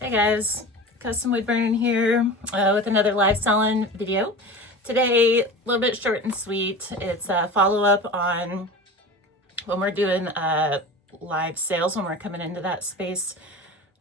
Hey guys, Custom Wood Burning here with another live selling video. Today, a little bit short and sweet. It's a follow-up on when we're doing live sales, when we're coming into that space.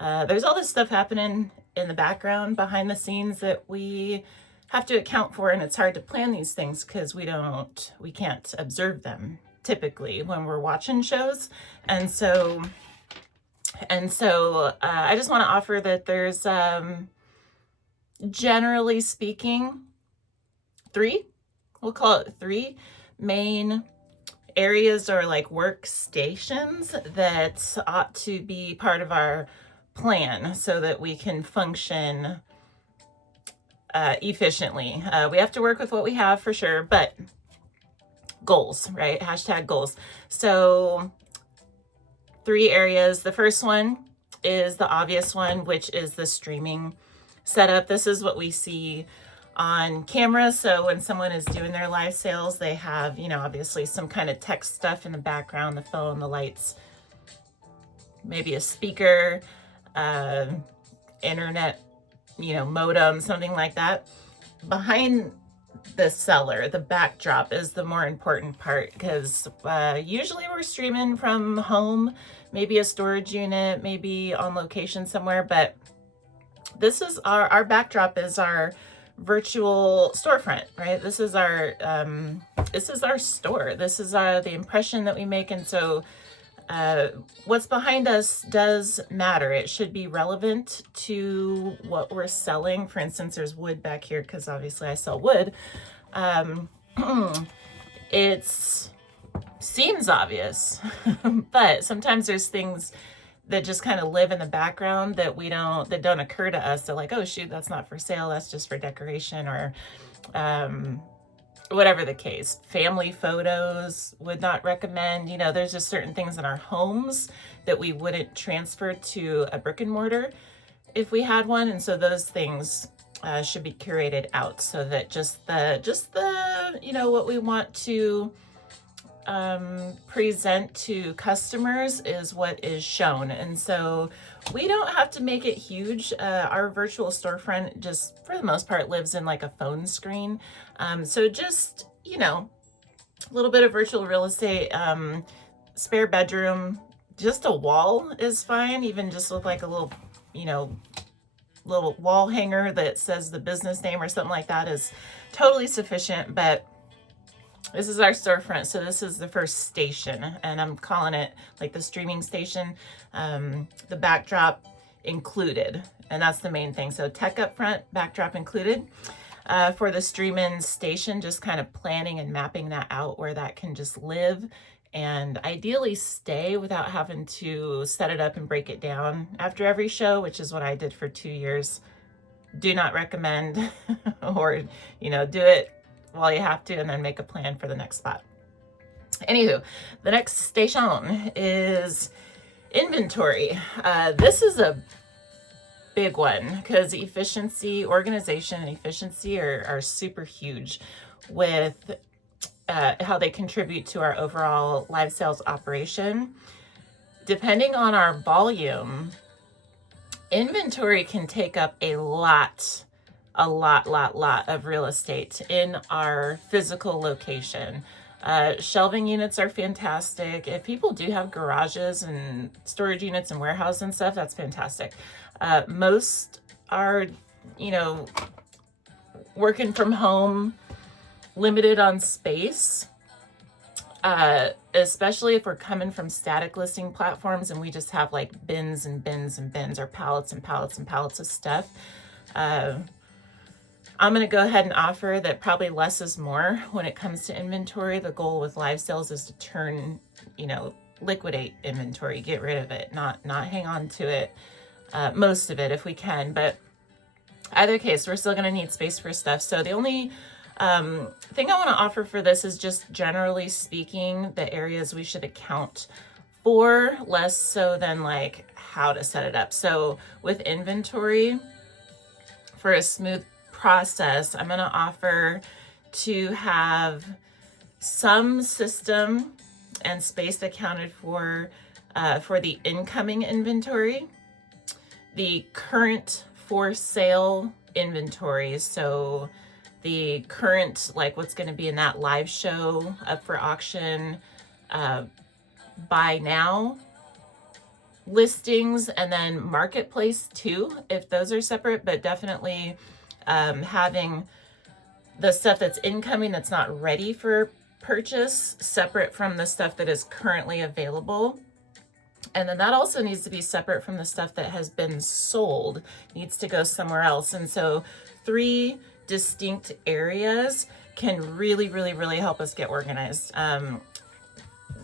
There's all this stuff happening in the background behind the scenes that we have to account for, and it's hard to plan these things because we can't observe them typically when we're watching shows. And so I just want to offer that there's, generally speaking, we'll call it three main areas or like workstations that ought to be part of our plan so that we can function efficiently. We have to work with what we have for sure, but goals, right? Hashtag goals. So three areas. The first one is the obvious one, which is the streaming setup. This is what we see on camera. So when someone is doing their live sales, they have, obviously some kind of tech stuff in the background, the phone, the lights, maybe a speaker, internet, modem, something like that. Behind the seller, the backdrop is the more important part because usually we're streaming from home, maybe a storage unit, maybe on location somewhere, but this is our backdrop is our virtual storefront, right? This is our store. This is the impression that we make. And so what's behind us does matter. It should be relevant to what we're selling. For instance, there's wood back here because obviously I sell wood. It seems obvious, but sometimes there's things that just kind of live in the background that don't occur to us. They're like, oh shoot, that's not for sale. That's just for decoration or whatever the case. Family photos would not recommend. There's just certain things in our homes that we wouldn't transfer to a brick and mortar if we had one. And so those things should be curated out so that just the what we want to present to customers is what is shown. And so we don't have to make it huge. Our virtual storefront just for the most part lives in like a phone screen. So just, a little bit of virtual real estate, spare bedroom, just a wall is fine. Even just with like a little, little wall hanger that says the business name or something like that is totally sufficient. But this is our storefront. So this is the first station, and I'm calling it like the streaming station, the backdrop included. And that's the main thing. So tech up front, backdrop included. For the streaming station, just kind of planning and mapping that out where that can just live and ideally stay without having to set it up and break it down after every show, which is what I did for 2 years. Do not recommend or, do it while you have to and then make a plan for the next spot. Anywho, the next station is inventory. This is a big one because organization and efficiency are super huge with how they contribute to our overall live sales operation. Depending on our volume, inventory can take up a lot of real estate in our physical location. Shelving units are fantastic. If people do have garages and storage units and warehouses and stuff, that's fantastic. Most are, working from home, limited on space, especially if we're coming from static listing platforms and we just have like bins and bins and bins or pallets and pallets and pallets of stuff. I'm going to go ahead and offer that probably less is more when it comes to inventory. The goal with live sales is to turn, liquidate inventory, get rid of it, not hang on to it, most of it if we can. But either case, we're still going to need space for stuff. So the only thing I want to offer for this is just generally speaking, the areas we should account for, less so than like how to set it up. So with inventory, for a smooth process, I'm going to offer to have some system and space accounted for the incoming inventory. the current for sale inventories. So the current, like what's going to be in that live show up for auction, buy now listings, and then marketplace too, if those are separate, but definitely having the stuff that's incoming that's not ready for purchase separate from the stuff that is currently available. And then that also needs to be separate from the stuff that has been sold, needs to go somewhere else. And so 3 distinct areas can really, really, really help us get organized. And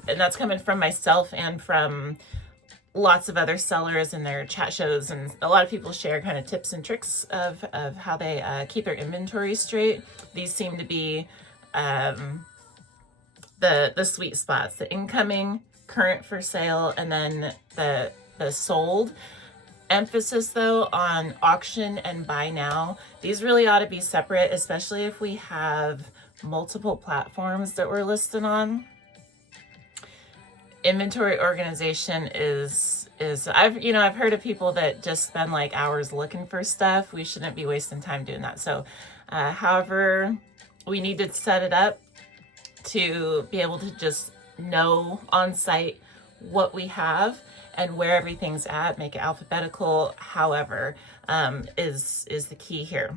that's coming from myself and from lots of other sellers in their chat shows. And a lot of people share kind of tips and tricks of how they keep their inventory straight. These seem to be the sweet spots: the incoming, current for sale, and then the sold. Emphasis though on auction and buy now. These really ought to be separate, especially if we have multiple platforms that we're listed on. Inventory organization is I've heard of people that just spend like hours looking for stuff. We shouldn't be wasting time doing that. So however we need to set it up to be able to just know on site what we have and where everything's at, make it alphabetical, however, is the key here.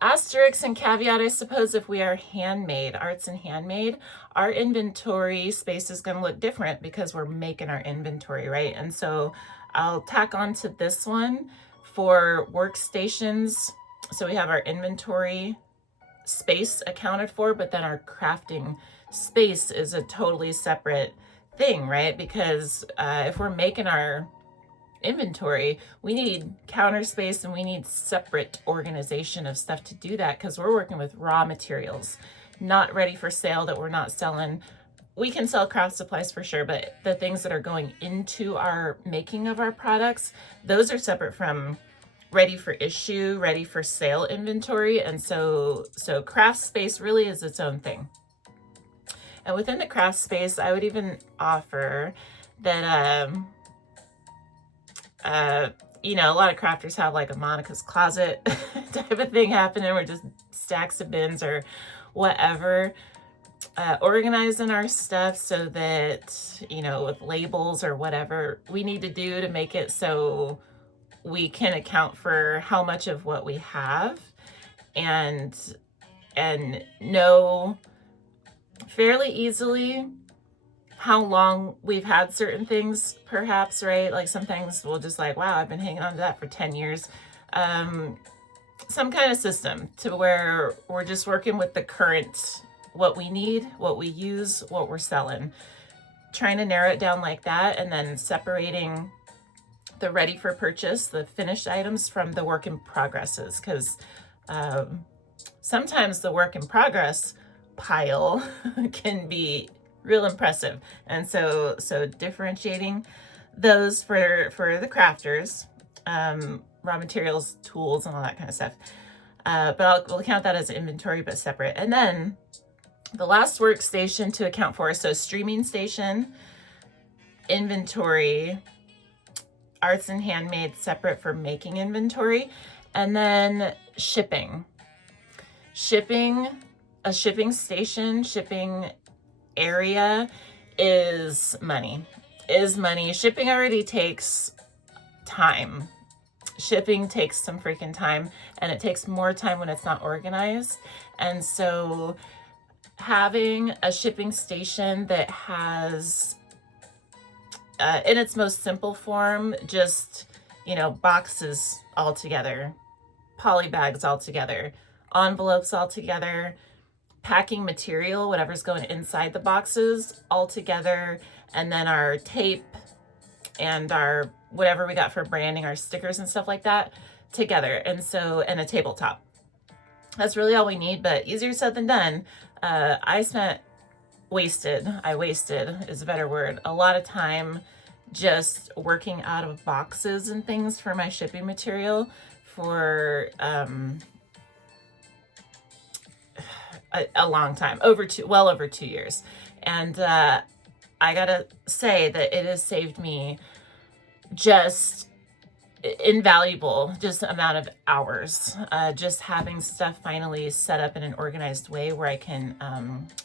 Asterisk and caveat, I suppose, if we are handmade, arts and handmade, our inventory space is going to look different because we're making our inventory, right? And so I'll tack on to this one for workstations. So we have our inventory space accounted for, but then our crafting space is a totally separate thing, right? Because if we're making our inventory, we need counter space and we need separate organization of stuff to do that, because we're working with raw materials, not ready for sale that we're not selling. We can sell craft supplies for sure, but the things that are going into our making of our products, those are separate from ready for issue, ready for sale inventory. And so craft space really is its own thing. And within the craft space, I would even offer that a lot of crafters have like a Monica's Closet type of thing happening, where just stacks of bins or whatever, organizing our stuff so that, with labels or whatever we need to do to make it so we can account for how much of what we have and know fairly easily how long we've had certain things, perhaps, right? Like some things we'll just like, wow, I've been hanging on to that for 10 years. Some kind of system to where we're just working with the current, what we need, what we use, what we're selling, trying to narrow it down like that, and then separating the ready for purchase, the finished items, from the work in progresses, because sometimes the work in progress pile can be real impressive. And so differentiating those for the crafters, raw materials, tools, and all that kind of stuff. But we'll count that as inventory, but separate. And then the last workstation to account for, so streaming station, inventory, arts and handmade separate for making inventory, and then shipping. A shipping station, shipping area is money. Shipping already takes time. Shipping takes some freaking time, and it takes more time when it's not organized. And so having a shipping station that has, in its most simple form, just, boxes all together, poly bags all together, envelopes all together, packing material, whatever's going inside the boxes all together, and then our tape and our whatever we got for branding, our stickers and stuff like that together. And a tabletop. That's really all we need, but easier said than done. I wasted is a better word, a lot of time just working out of boxes and things for my shipping material for a long time, well over 2 years. And I gotta say that it has saved me just invaluable, just amount of hours, just having stuff finally set up in an organized way where I can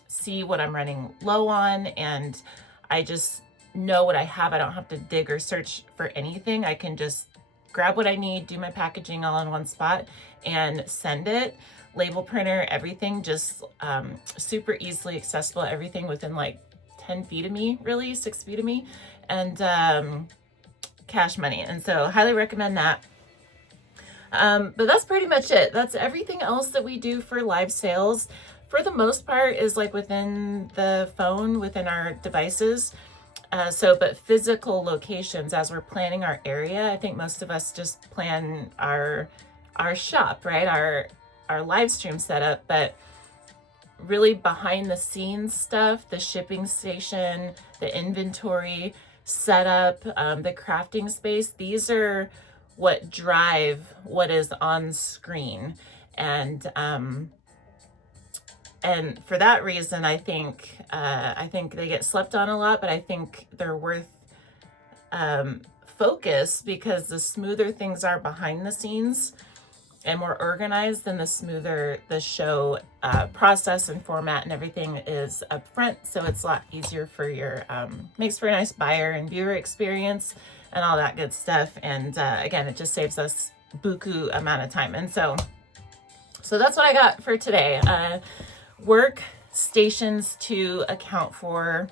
see what I'm running low on, and I just know what I have. I don't have to dig or search for anything. I can just grab what I need, do my packaging all in one spot, and send it. Label printer, everything just super easily accessible, everything within like 10 feet of me, really 6 feet of me, and cash money. And so highly recommend that. But that's pretty much it. That's everything else that we do for live sales. For the most part is like within the phone, within our devices. But physical locations, as we're planning our area, I think most of us just plan our shop, right? Our live stream setup, but really behind the scenes stuff, the shipping station, the inventory setup, the crafting space, these are what drive what is on screen. And for that reason, I think they get slept on a lot, but I think they're worth focus, because the smoother things are behind the scenes and more organized, then the smoother the show process and format and everything is up front. So it's a lot easier for your, makes for a nice buyer and viewer experience and all that good stuff. And again, it just saves us buku amount of time. And so that's what I got for today. Workstations to account for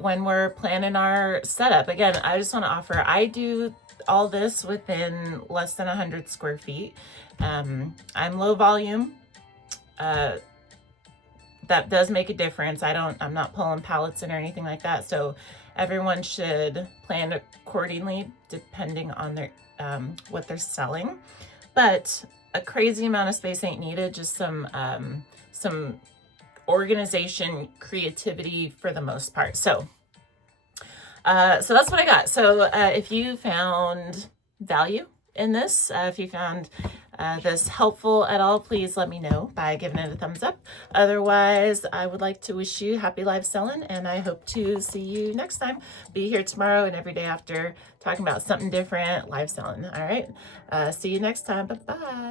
when we're planning our setup. Again, I just want to offer, I do all this within less than 100 square feet. I'm low volume. That does make a difference. I'm not pulling pallets in or anything like that. So everyone should plan accordingly depending on their what they're selling. But a crazy amount of space ain't needed. Just some organization, creativity for the most part. So that's what I got. So if you found value in this, if you found this helpful at all, please let me know by giving it a thumbs up. Otherwise, I would like to wish you happy live selling, and I hope to see you next time. Be here tomorrow and every day after, talking about something different, live selling. All right. See you next time. Bye-bye.